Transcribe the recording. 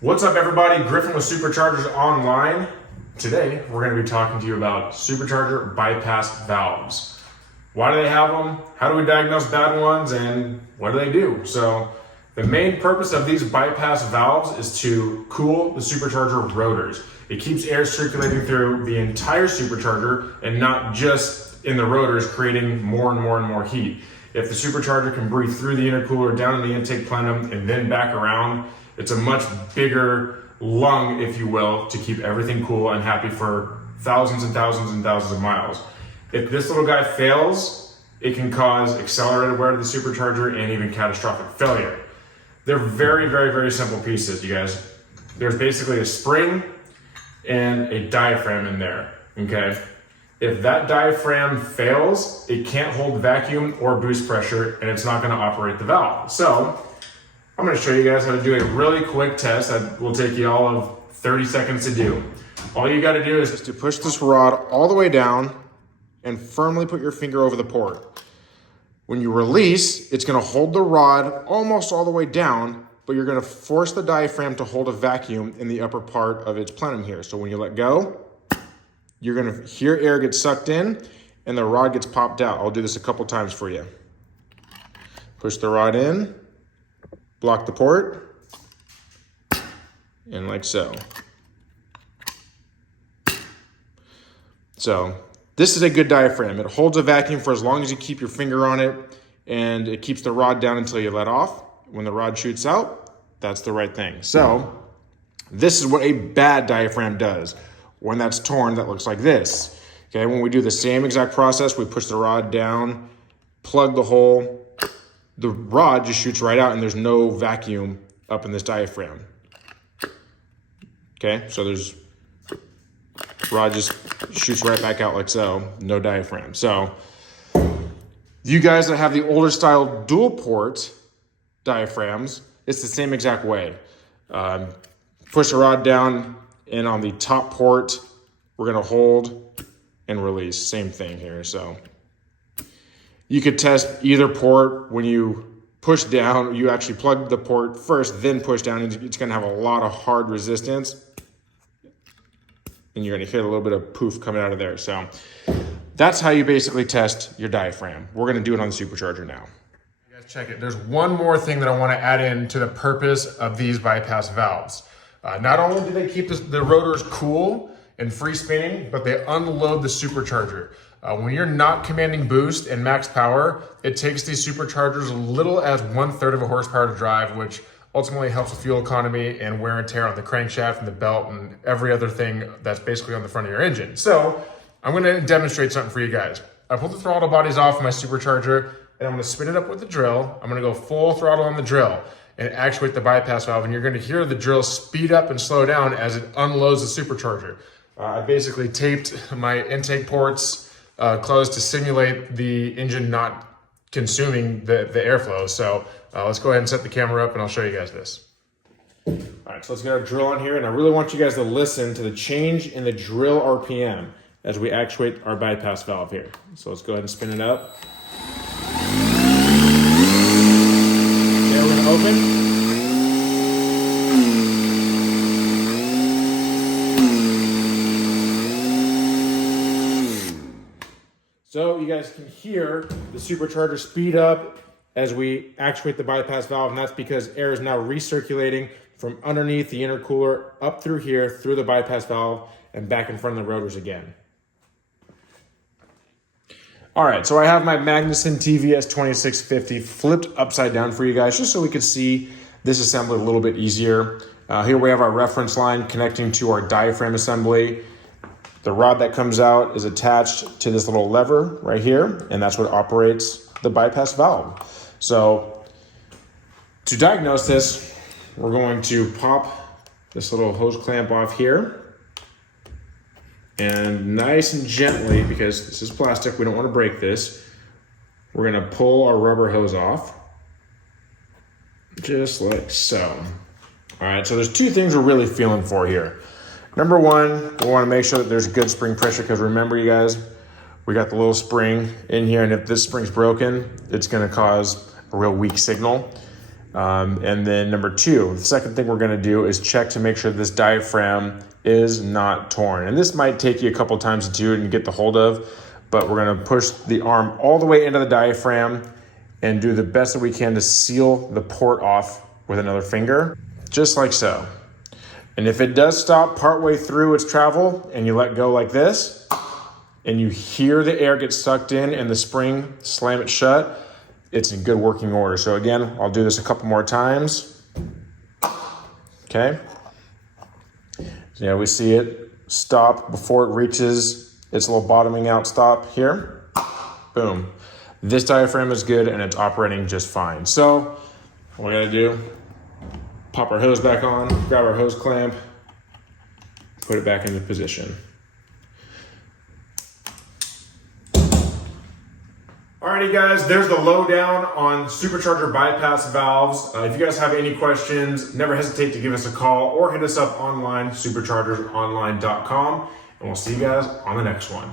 What's up, everybody? Griffin with Superchargers Online. Today, we're going to be talking to you about supercharger bypass valves. Why do they have them? How do we diagnose bad ones? And what do they do? So, the main purpose of these bypass valves is to cool the supercharger rotors. It keeps air circulating through the entire supercharger and not just in the rotors, creating more and more and more heat. If the supercharger can breathe through the intercooler, down in the intake plenum, and then back around, it's a much bigger lung, if you will, to keep everything cool and happy for thousands and thousands and thousands of miles. If this little guy fails, it can cause accelerated wear to the supercharger and even catastrophic failure. They're very, very, very simple pieces, you guys. There's basically a spring and a diaphragm in there, okay? If that diaphragm fails, it can't hold vacuum or boost pressure, and it's not gonna operate the valve. So, I'm gonna show you guys how to do a really quick test that will take you all of 30 seconds to do. All you gotta do is to push this rod all the way down and firmly put your finger over the port. When you release, it's gonna hold the rod almost all the way down, but you're gonna force the diaphragm to hold a vacuum in the upper part of its plenum here. So when you let go, you're gonna hear air get sucked in and the rod gets popped out. I'll do this a couple times for you. Push the rod in, block the port, and like so. So this is a good diaphragm. It holds a vacuum for as long as you keep your finger on it, and it keeps the rod down until you let off. When the rod shoots out, that's the right thing. So this is what a bad diaphragm does. When that's torn, that looks like this. Okay, when we do the same exact process, we push the rod down, plug the hole, the rod just shoots right out and there's no vacuum up in this diaphragm. Okay, so rod just shoots right back out like so, no diaphragm. So, you guys that have the older style dual port diaphragms, it's the same exact way. Push the rod down, and on the top port, we're gonna hold and release. Same thing here, so. You could test either port. When you push down, you actually plug the port first, then push down, and it's gonna have a lot of hard resistance. And you're gonna hear a little bit of poof coming out of there. So that's how you basically test your diaphragm. We're gonna do it on the supercharger now. You guys check it. There's one more thing that I wanna add in to the purpose of these bypass valves. Not only do they keep the rotors cool and free spinning, but they unload the supercharger. When you're not commanding boost and max power, it takes these superchargers as little as 1/3 of a horsepower to drive, which ultimately helps with fuel economy and wear and tear on the crankshaft and the belt and every other thing that's basically on the front of your engine. So I'm gonna demonstrate something for you guys. I pulled the throttle bodies off my supercharger and I'm gonna spin it up with the drill. I'm gonna go full throttle on the drill and actuate the bypass valve, and you're gonna hear the drill speed up and slow down as it unloads the supercharger. I basically taped my intake ports closed to simulate the engine not consuming the airflow. So let's go ahead and set the camera up and I'll show you guys this. All right, so let's get our drill on here, and I really want you guys to listen to the change in the drill RPM as we actuate our bypass valve here. So let's go ahead and spin it up. Okay, we're gonna open. So you guys can hear the supercharger speed up as we actuate the bypass valve, and that's because air is now recirculating from underneath the intercooler up through here, through the bypass valve, and back in front of the rotors again. All right, so I have my Magnuson TVS 2650 flipped upside down for you guys, just so we could see this assembly a little bit easier. Here we have our reference line connecting to our diaphragm assembly. The rod that comes out is attached to this little lever right here, and that's what operates the bypass valve. So to diagnose this, we're going to pop this little hose clamp off here, and nice and gently, because this is plastic, we don't want to break this, we're going to pull our rubber hose off, just like so. All right, so there's two things we're really feeling for here. Number one, we want to make sure that there's good spring pressure, because remember, you guys, we got the little spring in here, and if this spring's broken, it's going to cause a real weak signal. And then number two, the second thing we're gonna do is check to make sure this diaphragm is not torn. And this might take you a couple times to do it and get the hold of, but we're gonna push the arm all the way into the diaphragm and do the best that we can to seal the port off with another finger, just like so. And if it does stop partway through its travel and you let go like this, and you hear the air get sucked in and the spring slam it shut, it's in good working order. So again, I'll do this a couple more times. Okay. So yeah, we see it stop before it reaches its little bottoming out stop here. Boom. This diaphragm is good and it's operating just fine. So what we gotta do, pop our hose back on, grab our hose clamp, put it back into position. Alrighty guys, there's the lowdown on supercharger bypass valves. If you guys have any questions, never hesitate to give us a call or hit us up online, superchargersonline.com, and we'll see you guys on the next one.